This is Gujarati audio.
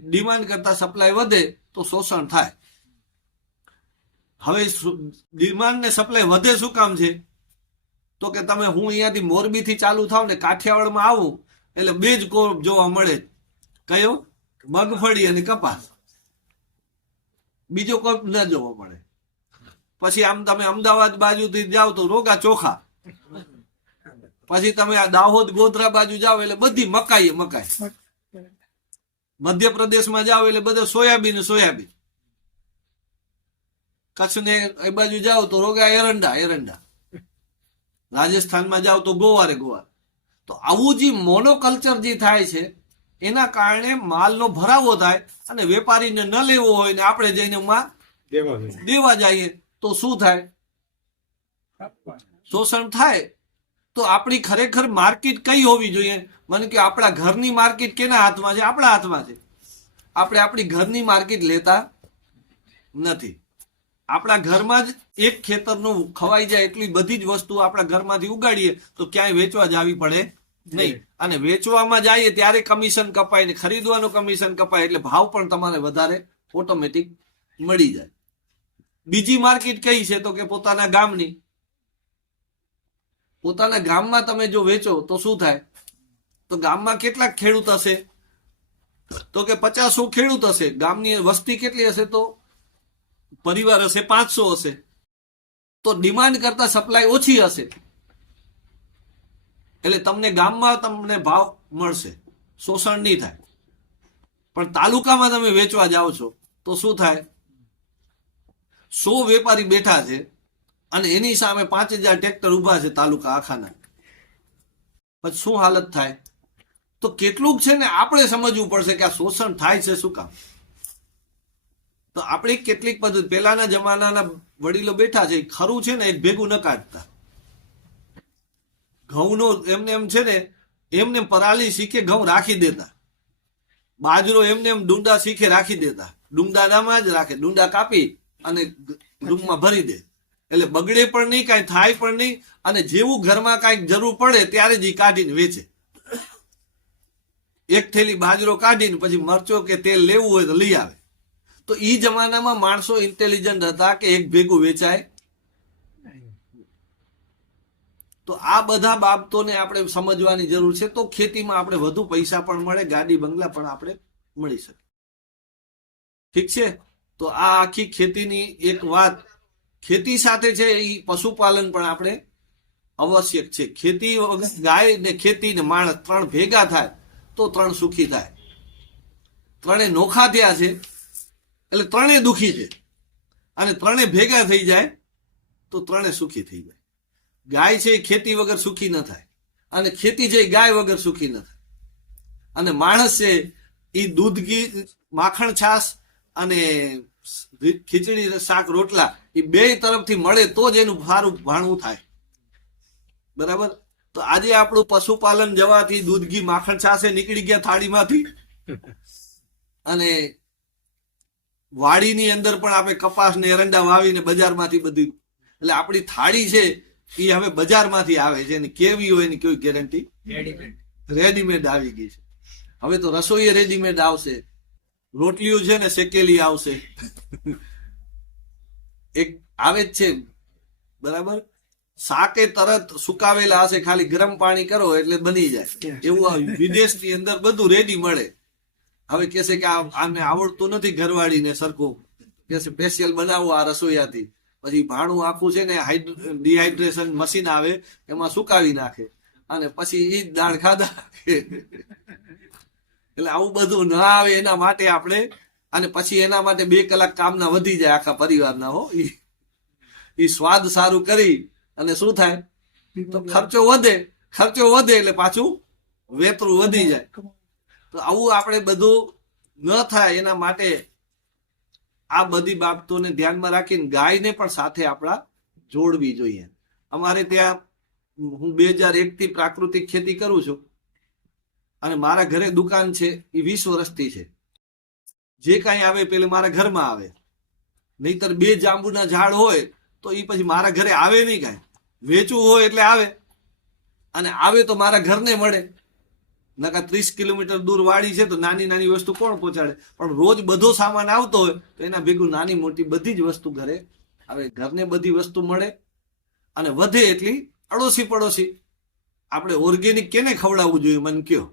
ડિમાન્ડ કરતા સપ્લાય વધે તો શોષણ થાય. હવે ડિમાન્ડ ને સપ્લાય વધે શું કામ છે? તો કે તમે હું અહીંયાથી મોરબીથી ચાલુ થાવ ને કાઠિયાવાડમાં આવું, એટલે બે જ કોર જોવા મળે. કયો? મગફળી અને કપાસ. બીજો કોર્પ ન જોવા મળે પછી આમ તમે અમદાવાદ બાજુથી જાઓ તો રોગા ચોખા. પછી તમે આ દાહોદ ગોધરા બાજુ જાઓ એટલે બધી મકાઈ મકાઈ. મધ્યપ્રદેશમાં જાઓ એટલે બધે સોયાબીન સોયાબીન. કચ્છ ને એ બાજુ જાઓ તો રોગા એરંડા એરંડા. રાજસ્થાનમાં જાઓ તો ગોવારે ગોવાર તો આવું જે મોનોકલ્ચર જે થાય છે એના કારણે માલનો ભરાવો થાય અને વેપારીને ન લેવો હોય ને આપણે જઈને માં દેવા જઈએ. તો શું થાય? શોષણ થાય. તો આપણી ખરેખર માર્કેટ કઈ હોવી જોઈએ? મને કે આપણા ઘરની માર્કેટ કેના હાથમાં છે? આપણા હાથમાં છે. આપણે આપણી ઘરની માર્કેટ લેતા નથી. આપણા ઘરમાં જ એક ખેતરનું ખવાઈ જાય એટલી બધી જ વસ્તુ આપણા ઘરમાંથી ઉગાડીએ તો ક્યાંય વેચવા જવી પડે નહીં. અને વેચવામાં જઈએ ત્યારે કમિશન કપાય ને ખરીદવાનું કમિશન કપાય એટલે ભાવ પણ તમારે વધારે ઓટોમેટિક મળી જાય. બીજી માર્કેટ કઈ છે? તો કે પોતાના ગામની. પોતાના ગામમાં તમે જો વેચો, તો શું થાય? તો ગામમાં કેટલાક ખેડૂત હશે? તો કે પચાસો ખેડૂત હશે. ગામની વસ્તી કેટલી હશે તો? પરિવાર હશે, પાંચસો હશે. તો ડિમાન્ડ કરતા સપ્લાય ઓછી હશે. એટલે તમને ગામમાં તમને ભાવ મળશે. શોષણ નહીં થાય. પણ તાલુકામાં તમે વેચવા જાઓ છો, તો શું થાય? સો વેપારી બેઠા છે અને એની સામે પાંચ હજાર ટ્રેક્ટર ઊભા છે તાલુકા આખાના. પછી શું હાલત થાય? તો કેટલુંક છે ને આપણે સમજવું પડશે કે આ શોષણ થાય છે શું કામ? તો આપણી કેટલીક પદ્ધતિ પહેલાના જમાનાના વડીલો બેઠા છે ખરું છે ને એક ભેગું ન કાઢતા. ઘઉંનો એમને એમ છે ને, એમને પરાલી શીખે ઘઉં રાખી દેતા. બાજરો એમને એમ ડુંડા શીખે રાખી દેતા. ડુંડાનામાં જ રાખે, ડુંડા કાપી અને ડુંગમાં ભરી દે. એટલે બગડે પણ નહીં, કાંઈ થાય પણ નહીં, અને જેવું ઘરમાં કાંઈક જરૂર પડે ત્યારે જ એ કાઢીને વેચે. એક થેલી બાજરો કાઢીને પછી મરચો કે તેલ લેવું હોય તો લઈ આવે. તો એ જમાનામાં માણસો ઇન્ટેલિજન્ટ હતા કે એક ભેગું વેચાય. તો આ બધા બાબતોને આપણે સમજવાની જરૂર છે. તો ખેતીમાં આપણે વધુ પૈસા પણ મળે, ગાડી, બંગલા પણ આપણે મળી શકે. ઠીક છે? તો આ આખી ખેતીની એક વાત ખેતી સાથે છે એ પશુપાલન પણ આપણે આવશ્યક છે. ખેતી ગાય ને ખેતી ને માણસ ત્રણ ભેગા થાય તો ત્રણ સુખી થાય. ત્રણે નોખા થયા છે એટલે ત્રણે દુખી છે. અને ત્રણે ભેગા થઈ જાય તો ત્રણે સુખી થઈ જાય. ગાય છે ખેતી વગર સુખી ન થાય. અને ખેતી છે ગાય વગર સુખી ન થાય. અને માણસ છે એ દૂધ ઘી માખણ છાસ અને ખીચડી શાક રોટલા એ બે તરફથી મળે તો જ એનું સારું ભાણું થાય. બરાબર? તો આજે આપણું પશુપાલન જવાથી દૂધ ઘી માખણ છાસે નીકળી ગયા થાળીમાંથી. અને વાડીની અંદર પણ આપણે કપાસ ને એરંડા વાવીને બજારમાંથી બધું એટલે આપણી થાળી છે એ હવે બજારમાંથી આવે છે. અને કેવી હોય એની કોઈ ગેરંટી? રેડીમેડ રેડીમેડ આવી ગઈ છે. હવે તો રસોઈ રેડીમેડ આવશે. રોટલીઓ છે ને શેકેલી આવશે. એક આવે જ છે, બરાબર? શાકે તરત સુકાવેલા હશે, ખાલી ગરમ પાણી કરો એટલે બની જાય. એવું વિદેશની અંદર બધું રેડી મળે. હવે કેસે કે આને આવડતું નથી ઘરવાળીને સરખું. કે સ્પેશિયલ બનાવો આ રસોઈયાથી. પછી ભાણું આખું છે ને ડિહાઇડ્રેશન મશીન આવે, એમાં સુકાવી નાખે. અને પછી ઈ જ દાળ ખાધા. એટલે આવું બધું ના આવે એના માટે આપણે અને પછી એના માટે બે કલાક કામના વધી જાય આખા પરિવારના હો. ઈ ઈ સ્વાદ સારું કરી અને શું થાય? તો ખર્ચો વધે ખર્ચો વધે એટલે પાછું વેતરું વધી જાય. તો આવું આપણે બધું ન થાય એના માટે આ બધી બાબતોને ધ્યાનમાં રાખીને ગાયને પણ સાથે આપણા જોડવી જોઈએ. અમારે ત્યાં હું બે હજાર એકથી પ્રાકૃતિક ખેતી કરું છું. અને મારા ઘરે દુકાન છે એ વીસ વર્ષથી છે. જે કાંઈ આવે પેલે મારા ઘરમાં આવે. નહીતર બે જાંબુના ઝાડ હોય તો એ પછી મારા ઘરે આવે નહીં કાંઈ. વેચવું હોય એટલે આવે. અને આવે તો મારા ઘરને મળે. નકા ત્રીસ કિલોમીટર દૂર વાડી છે તો નાની નાની વસ્તુ કોણ પહોંચાડે? પણ રોજ બધો સામાન આવતો હોય તો એના ભેગું નાની મોટી બધી જ વસ્તુ ઘરે હવે ઘરને બધી વસ્તુ મળે અને વધે એટલી અડોશી પડોશી. આપણે ઓર્ગેનિક કેને ખવડાવવું જોઈએ મને કયો